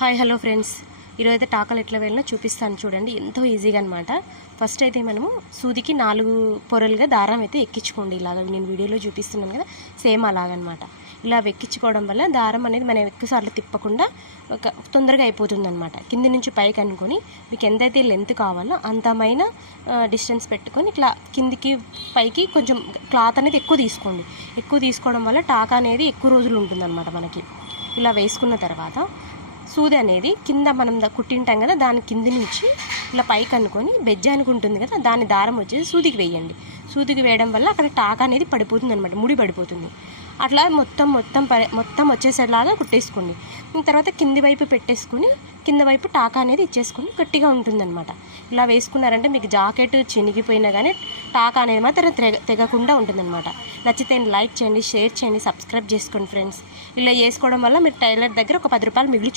Hi hello friends, ఈరోజైతే టాకాలు ఎట్లా వెళ్ళినా చూపిస్తాను చూడండి. ఎంతో ఈజీగా అనమాట. ఫస్ట్ అయితే మనము సూదికి 4 పొరలుగా దారం అయితే ఎక్కించుకోండి. ఇలాగ నేను వీడియోలో చూపిస్తున్నాను కదా, సేమ్ అలాగనమాట. ఇలా ఎక్కించుకోవడం వల్ల దారం అనేది మనం ఎక్కువసార్లు తిప్పకుండా తొందరగా అయిపోతుంది అనమాట. కింది నుంచి పైకి అనుకొని మీకు ఎంతైతే లెంత్ కావాలో అంతమైన డిస్టెన్స్ పెట్టుకొని ఇట్లా కిందికి పైకి కొంచెం క్లాత్ అనేది ఎక్కువ తీసుకోండి. ఎక్కువ తీసుకోవడం వల్ల టాకా అనేది ఎక్కువ రోజులు ఉంటుందన్నమాట మనకి. ఇలా వేసుకున్న తర్వాత సూది అనేది కింద మనం కుట్టింటాం కదా, దాని కింది నుంచి ఇలా పైకి అనుకొని బెజ్జానికి ఉంటుంది కదా, దాని దారం వచ్చేసి సూదికి వేయండి. సూదికి వేయడం వల్ల అక్కడ టాకా అనేది పడిపోతుంది అనమాట, ముడి పడిపోతుంది. అట్లా మొత్తం వచ్చేసేలాగా కుట్టేసుకోండి. తర్వాత కింది వైపు పెట్టేసుకుని కింద వైపు టాకా అనేది ఇచ్చేసుకుని గట్టిగా ఉంటుందన్నమాట. ఇలా వేసుకున్నారంటే మీకు జాకెట్ చినిగిపోయినా కానీ టాకా అనేది మాత్రం తెగకుండా ఉంటుందన్నమాట. నచ్చితే లైక్ చేయండి, షేర్ చేయండి, సబ్స్క్రైబ్ చేసుకోండి ఫ్రెండ్స్. ఇలా చేసుకోవడం వల్ల మీరు టైలర్ దగ్గర ఒక 10 రూపాయలు మిగిలి